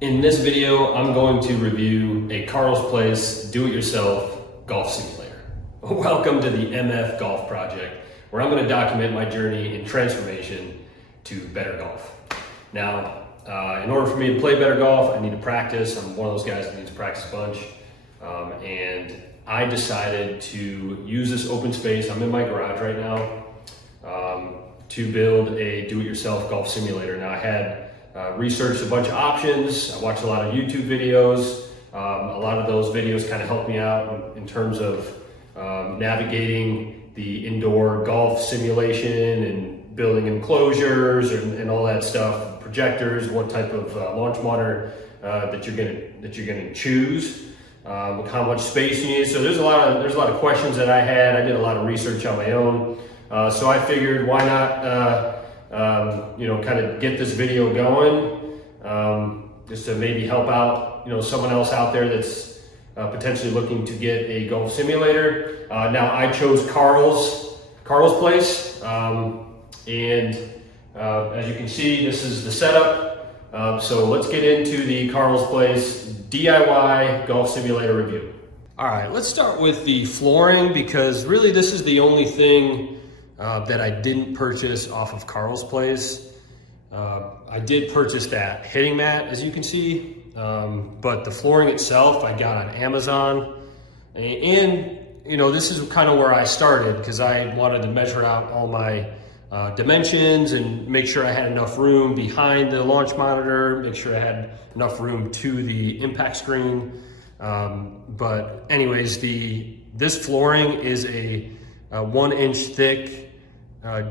In this video, I'm going to review a Carl's Place do-it-yourself golf simulator. Welcome to the MF Golf Project, where I'm going to document my journey and transformation to better golf. Now, in order for me to play better golf, I need to practice. I'm one of those guys that needs to practice a bunch. And I decided to use this open space. I'm in my garage right now to build a do-it-yourself golf simulator. Now, I had researched a bunch of options. I watched a lot of YouTube videos. A lot of those videos kind of helped me out in terms of navigating the indoor golf simulation and building enclosures and all that stuff, projectors, what type of launch monitor that you're gonna choose, how much space you need. So there's a lot of questions that I had. I did a lot of research on my own. So I figured, why not kind of get this video going, just to maybe help out, someone else out there that's potentially looking to get a golf simulator. Now I chose Carl's Place, and as you can see, this is the setup. So let's get into the Carl's Place DIY golf simulator review. All right, let's start with the flooring, because really this is the only thing that I didn't purchase off of Carl's Place. I did purchase that hitting mat, as you can see, but the flooring itself I got on Amazon. And this is kind of where I started, because I wanted to measure out all my dimensions and make sure I had enough room behind the launch monitor, make sure I had enough room to the impact screen. But anyways, this flooring is a 1 inch thick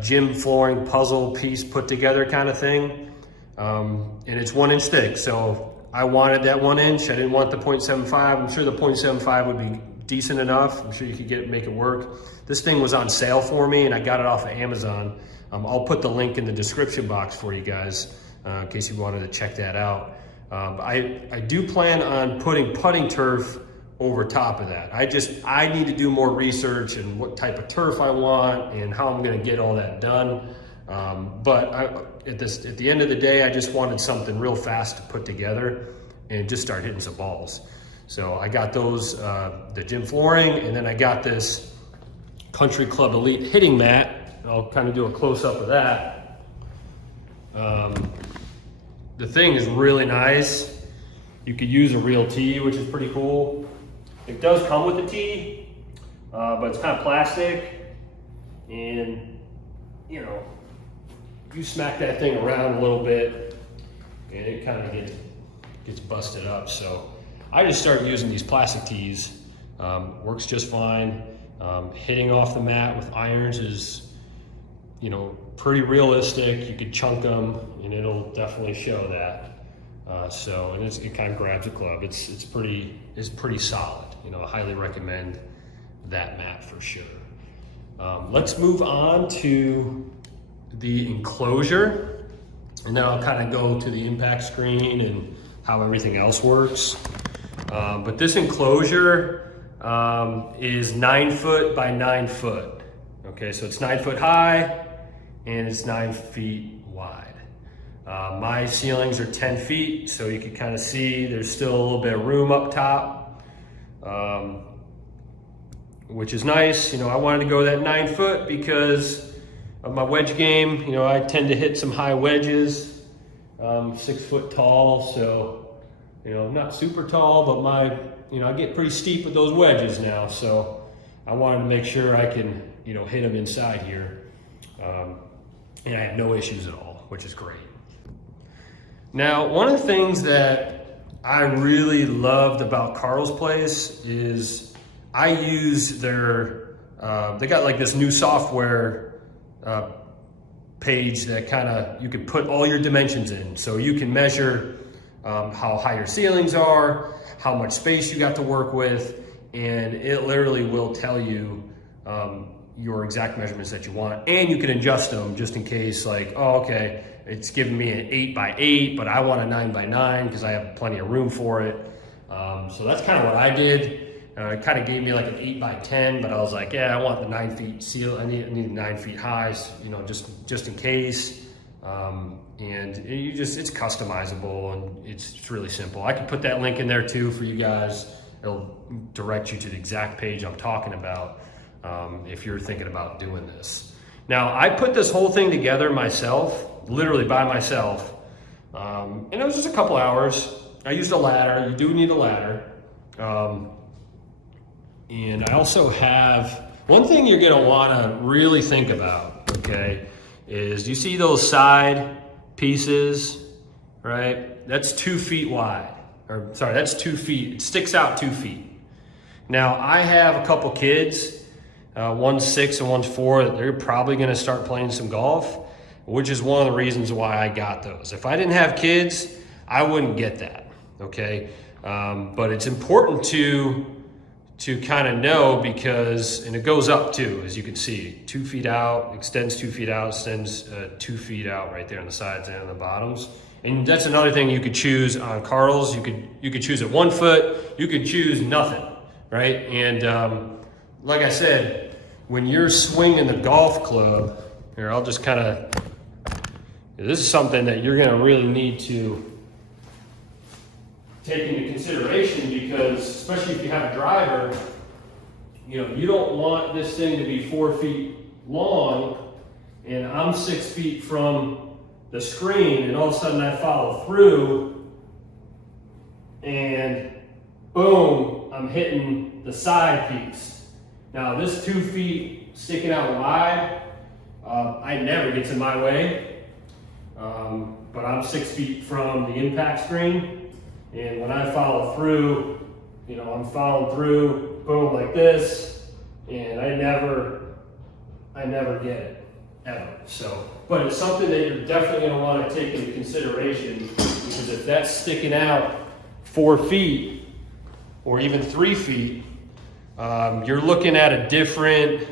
gym flooring puzzle piece put together kind of thing. And it's 1 inch thick. So I wanted that 1 inch. I didn't want the 0.75. I'm sure the 0.75 would be decent enough. I'm sure you could make it work. This thing was on sale for me and I got it off of Amazon. I'll put the link in the description box for you guys in case you wanted to check that out. I do plan on putting putting turf over top of that. I need to do more research and what type of turf I want and how I'm gonna get all that done. But at the end of the day, I just wanted something real fast to put together and just start hitting some balls. So I got those, the gym flooring, and then I got this Country Club Elite hitting mat. I'll kind of do a close-up of that. The thing is really nice. You could use a real tee, which is pretty cool. It does come with a tee, but it's kind of plastic, and you smack that thing around a little bit and it kind of gets busted up. So I just started using these plastic tees. Works just fine. Hitting off the mat with irons is pretty realistic. You could chunk them and it'll definitely show that. And it kind of grabs a club. It's pretty solid. I highly recommend that mat for sure. Let's move on to the enclosure, and then I'll kind of go to the impact screen and how everything else works. But this enclosure is 9 foot by 9 foot. Okay, so it's 9 foot high and it's 9 feet wide. My ceilings are 10 feet, so you can kind of see there's still a little bit of room up top, which is nice. I wanted to go that 9 foot because of my wedge game. I tend to hit some high wedges. 6 foot tall, so not super tall, but I get pretty steep with those wedges now. So I wanted to make sure I can hit them inside here, and I had no issues at all, which is great. Now, one of the things that I really loved about Carl's Place is I use their, they got like this new software page that you can put all your dimensions in. So you can measure how high your ceilings are, how much space you got to work with, and it literally will tell you your exact measurements that you want, and you can adjust them just in case, like, oh, okay, it's giving me an 8 by 8, but I want a 9 by 9 because I have plenty of room for it. So that's kind of what I did. It kind of gave me like an 8 by 10, but I was like, yeah, I want the 9 feet seal. I need 9 feet high, just in case. And it's customizable, and it's really simple. I can put that link in there too for you guys. It'll direct you to the exact page I'm talking about if you're thinking about doing this. Now, I put this whole thing together myself, literally by myself, and it was just a couple hours. I used a ladder. You do need a ladder. And I also have, one thing you're gonna wanna really think about, okay, is you see those side pieces, right? That's 2 feet wide, or sorry, that's 2 feet. It sticks out 2 feet. Now, I have a couple kids, one's 6 and one's 4. They're probably gonna start playing some golf, which is one of the reasons why I got those. If I didn't have kids, I wouldn't get that, okay? But it's important to kind of know, because, and it goes up too, as you can see, 2 feet out, extends 2 feet out, extends 2 feet out right there on the sides and on the bottoms. And that's another thing you could choose on Carl's. You could choose at 1 foot, you could choose nothing, right? And like I said, when you're swinging the golf club, here, I'll just kind of, this is something that you're gonna really need to take into consideration, because especially if you have a driver, you don't want this thing to be 4 feet long and I'm 6 feet from the screen and all of a sudden I follow through and boom, I'm hitting the side piece. Now this 2 feet sticking out wide, I never gets in my way, but I'm 6 feet from the impact screen. And when I follow through, I'm following through, boom, like this, and I never get it, ever. So, but it's something that you're definitely gonna wanna take into consideration, because if that's sticking out 4 feet, or even 3 feet, you're looking at a different,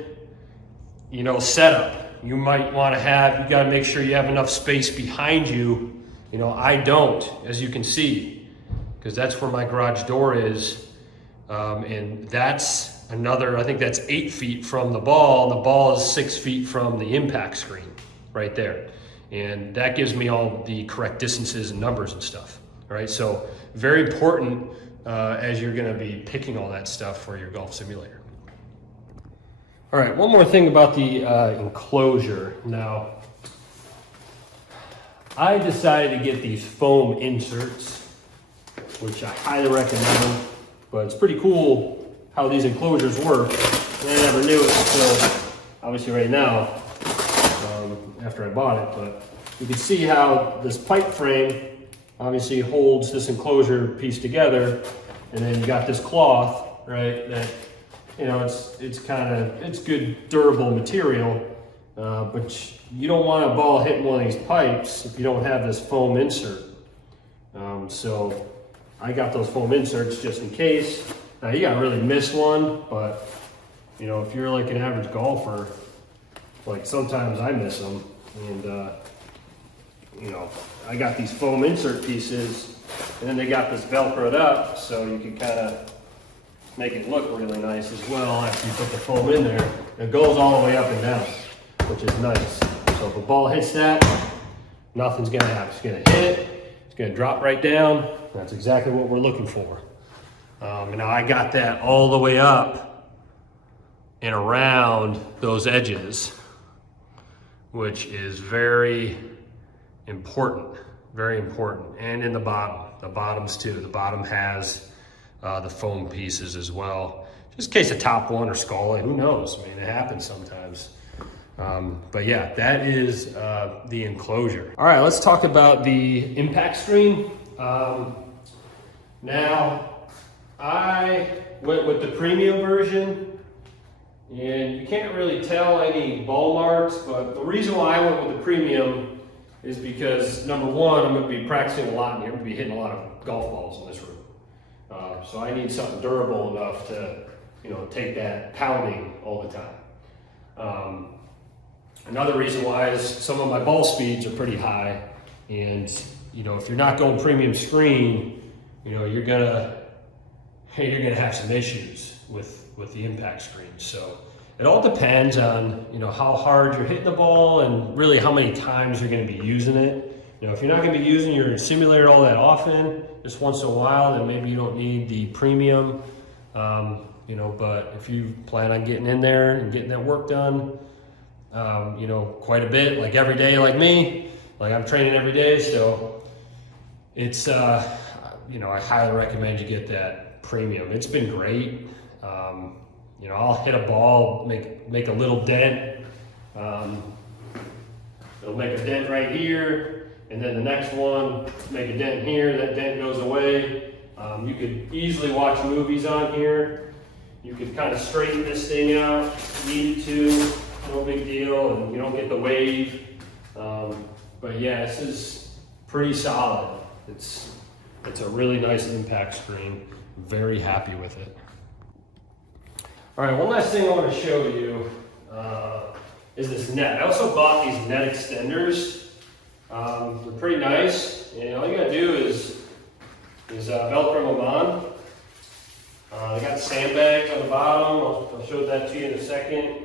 setup. You might wanna you gotta make sure you have enough space behind you. I don't, as you can see, because that's where my garage door is. And that's another, I think that's 8 feet from the ball. The ball is 6 feet from the impact screen right there. And that gives me all the correct distances and numbers and stuff, all right? So very important as you're gonna be picking all that stuff for your golf simulator. All right, one more thing about the enclosure. Now, I decided to get these foam inserts, which I highly recommend, but it's pretty cool how these enclosures work. And I never knew it until obviously right now, after I bought it, but you can see how this pipe frame obviously holds this enclosure piece together, and then you got this cloth, right, that, it's good durable material, but you don't want a ball hitting one of these pipes if you don't have this foam insert. So I got those foam inserts just in case. Now you gotta really miss one, but if you're like an average golfer, like sometimes I miss them, and I got these foam insert pieces, and then they got this Velcroed up, so you can kind of make it look really nice as well after you put the foam in there. It goes all the way up and down, which is nice. So if a ball hits that, nothing's gonna happen. It's gonna hit it, it's gonna drop right down. That's exactly what we're looking for. And now I got that all the way up and around those edges, which is very important, very important. And in the bottoms too. The bottom has the foam pieces as well. Just in case a top one or skull it, who knows? I mean, it happens sometimes. But yeah, that is the enclosure. All right, let's talk about the impact screen. Now, I went with the premium version, and you can't really tell any ball marks, but the reason why I went with the premium is because, number one, I'm going to be practicing a lot, and you're going to be hitting a lot of golf balls in this room. So I need something durable enough to, take that pounding all the time. Another reason why is some of my ball speeds are pretty high, and if you're not going premium screen, you're gonna have some issues with the impact screen. So it all depends on how hard you're hitting the ball and really how many times you're going to be using it. You know, if you're not going to be using your simulator all that often, just once in a while, then maybe you don't need the premium. You know, but if you plan on getting in there and getting that work done, you know, quite a bit, like every day, like me, like I'm training every day, so it's, you know, I highly recommend you get that premium. It's been great. You know, I'll hit a ball, make a little dent. It'll make a dent right here, and then the next one, make a dent here, that dent goes away. You could easily watch movies on here. You could kind of straighten this thing out if you need to, no big deal, and you don't get the wave. But yeah, this is pretty solid. It's a really nice impact screen. Very happy with it. All right, one last thing I want to show you is this net. I also bought these net extenders. They're pretty nice, and all you gotta do is Velcro them on. They got sandbags on the bottom. I'll show that to you in a second.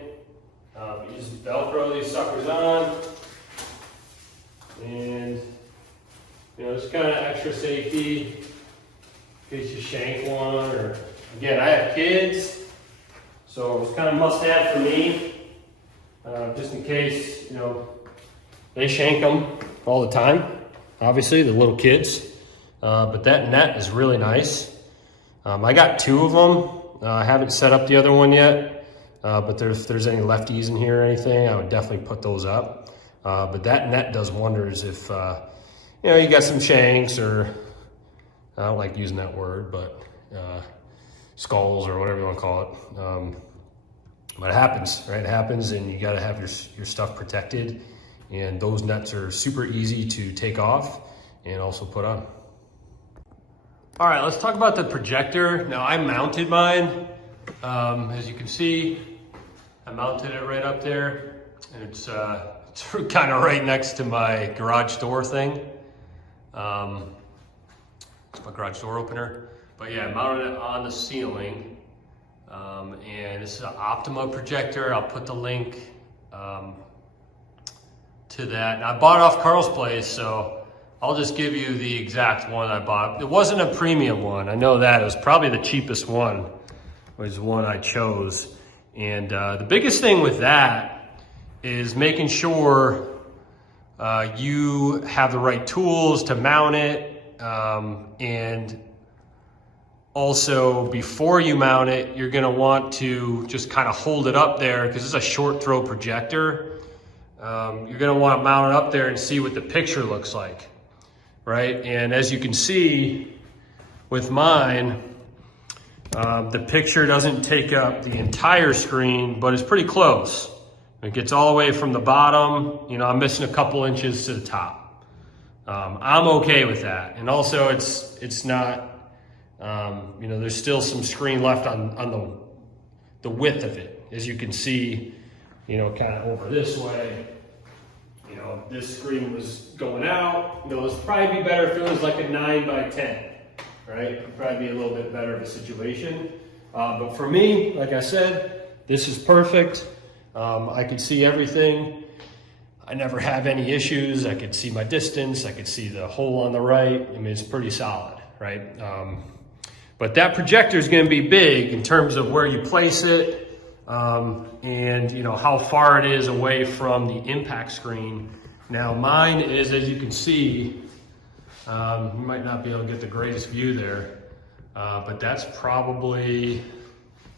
You just Velcro these suckers on, and you know, just kind of extra safety in case you shank one. Or again, I have kids, so it's kind of must-have for me, just in case, you know, they shank them all the time. Obviously, the little kids, but that net is really nice. I got 2 of them. I haven't set up the other one yet, but if there's any lefties in here or anything, I would definitely put those up. But that net does wonders if you know, you got some shanks, or I don't like using that word, but skulls or whatever you want to call it. But it happens, right? It happens, and you got to have your stuff protected. And those nets are super easy to take off and also put on. All right, let's talk about the projector. Now, I mounted mine. As you can see, I mounted it right up there, and it's kind of right next to my garage door thing. It's my garage door opener. But yeah, I mounted it on the ceiling. And this is an Optima projector. I'll put the link to that. And I bought it off Carl's Place, so I'll just give you the exact one I bought. It wasn't a premium one, I know that. It was probably the cheapest one, was the one I chose. And the biggest thing with that is making sure you have the right tools to mount it, and also before you mount it, you're gonna want to just kind of hold it up there, because it's a short throw projector. You're gonna want to mount it up there and see what the picture looks like, right? And as you can see with mine, the picture doesn't take up the entire screen, but it's pretty close. It gets all the way from the bottom. You know, I'm missing a couple inches to the top. I'm okay with that. And also it's not, you know, there's still some screen left on the width of it. As you can see, you know, kind of over this way, you know, this screen was going out. You know, it's probably be better if it was like a 9x10, right? It'd probably be a little bit better of a situation. But for me, like I said, this is perfect. I could see everything. I never have any issues. I could see my distance. I could see the hole on the right. I mean, it's pretty solid, right? But that projector is going to be big in terms of where you place it, and you know how far it is away from the impact screen. Now mine is, as you can see, you might not be able to get the greatest view there, but that's probably, you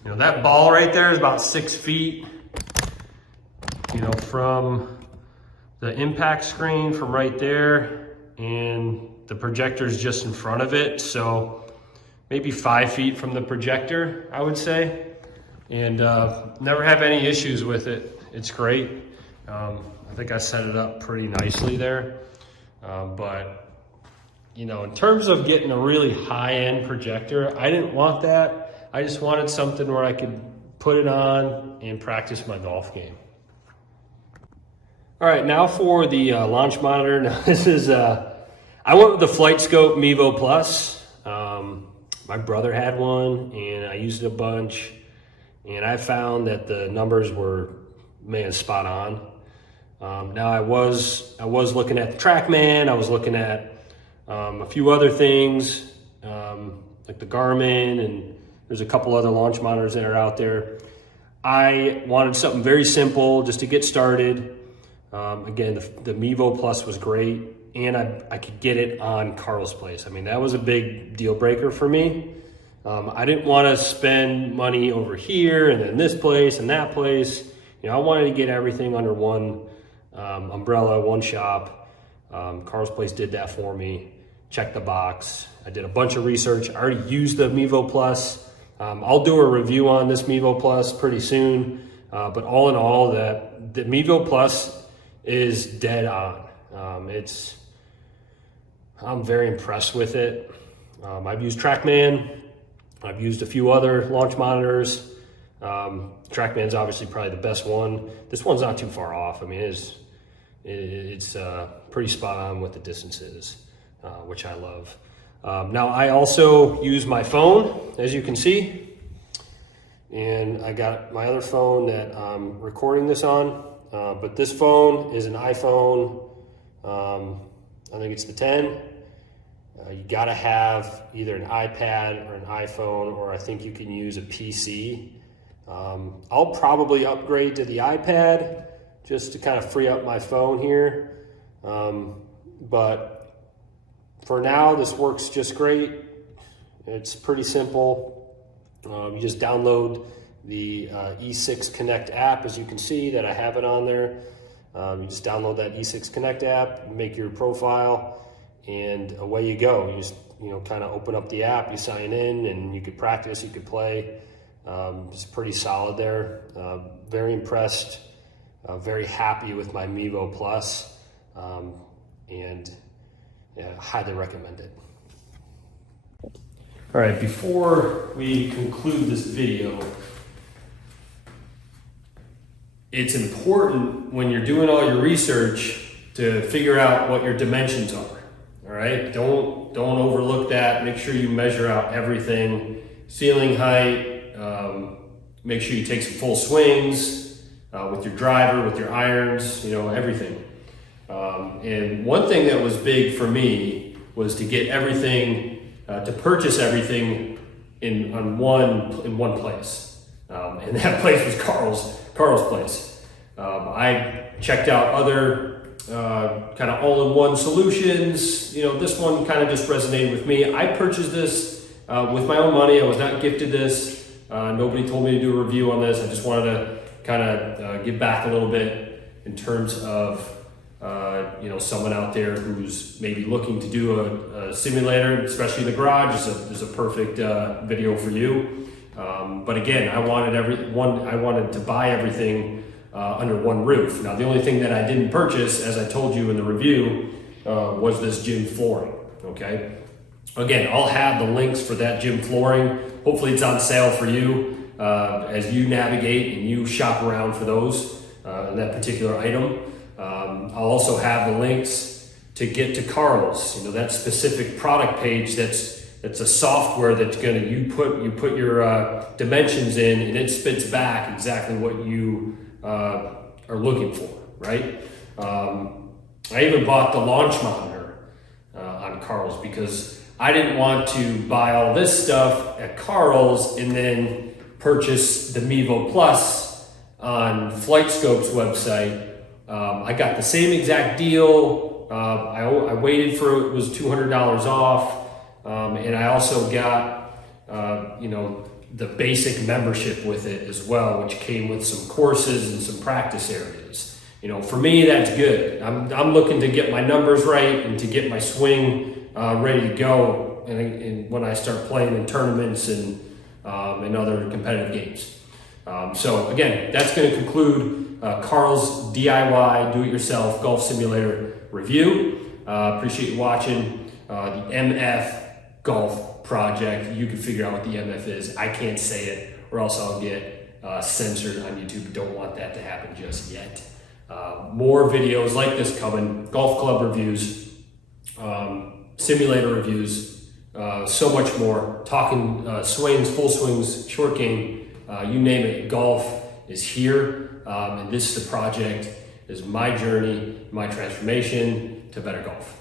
know, that ball right there is about 6 feet, you know, from the impact screen, from right there, and the projector is just in front of it, so maybe 5 feet from the projector, I would say. And never have any issues with it. It's great. I think I set it up pretty nicely there. But, you know, in terms of getting a really high-end projector, I didn't want that. I just wanted something where I could put it on and practice my golf game. All right, now for the launch monitor. Now this is, I went with the Flight Scope Mevo Plus. My brother had one and I used it a bunch. And I found that the numbers were, man, spot on. Now I was looking at the TrackMan. I was looking at a few other things like the Garmin, and there's a couple other launch monitors that are out there. I wanted something very simple just to get started. Again, the Mevo Plus was great, and I could get it on Carl's place. I mean, that was a big deal breaker for me. I didn't want to spend money over here and then this place and that place. I wanted to get everything under one umbrella, one shop. Carl's place did that for me. Check the box. I did a bunch of research. I already used the Mevo Plus. I'll do a review on this Mevo Plus pretty soon. But all in all, the Mevo Plus is dead on. I'm very impressed with it. I've used TrackMan. I've used a few other launch monitors. TrackMan's obviously probably the best one. This one's not too far off. I mean, it's pretty spot on with the distances, which I love. Now I also use my phone, as you can see, and I got my other phone that I'm recording this on, but this phone is an iPhone, I think it's the 10. You gotta have either an iPad or an iPhone, or I think you can use a PC. I'll probably upgrade to the iPad just to kind of free up my phone here. But for now, this works just great. It's pretty simple. You just download the E6 Connect app, as you can see that I have it on there. You just download that E6 Connect app, make your profile, and away you go. You just kind of open up the app, you sign in, and you could practice, you could play. It's pretty solid there. Very impressed, very happy with my Mevo Plus, and yeah, highly recommend it. All right, before we conclude this video, it's important when you're doing all your research to figure out what your dimensions are. All right, don't overlook that. Make sure you measure out everything, ceiling height. Make sure you take some full swings with your driver, with your irons, everything. And one thing that was big for me was to get everything, to purchase everything in one place. And that place was Carl's place. I checked out other kind of all-in-one solutions. This one kind of just resonated with me. I purchased this with my own money. I was not gifted this. Nobody told me to do a review on this. I just wanted to kind of give back a little bit in terms of someone out there who's maybe looking to do a simulator, especially in the garage. Is a perfect video for you. But again, I wanted to buy everything under one roof. Now, the only thing that I didn't purchase, as I told you in the review, was this gym flooring. Okay. Again, I'll have the links for that gym flooring. Hopefully it's on sale for you as you navigate and you shop around for those, that particular item. I'll also have the links to get to Carl's, that specific product page that's a software that's you put your dimensions in, and it spits back exactly what you are looking for, right? I even bought the launch monitor on Carl's because I didn't want to buy all this stuff at Carl's and then purchase the Mevo Plus on FlightScope's website. I got the same exact deal. I waited for it was $200 off, and I also got the basic membership with it as well, which came with some courses and some practice areas. For me, that's good. I'm looking to get my numbers right and to get my swing ready to go, and when I start playing in tournaments and other competitive games. So again, that's going to conclude Carl's DIY do-it-yourself golf simulator review. Appreciate you watching the MF Golf Project. You can figure out what the MF is. I can't say it, or else I'll get censored on YouTube. Don't want that to happen just yet. More videos like this coming, golf club reviews, simulator reviews, so much more, talking swings, full swings, short game, you name it, golf is here, and this is the project is my journey, my transformation to better golf.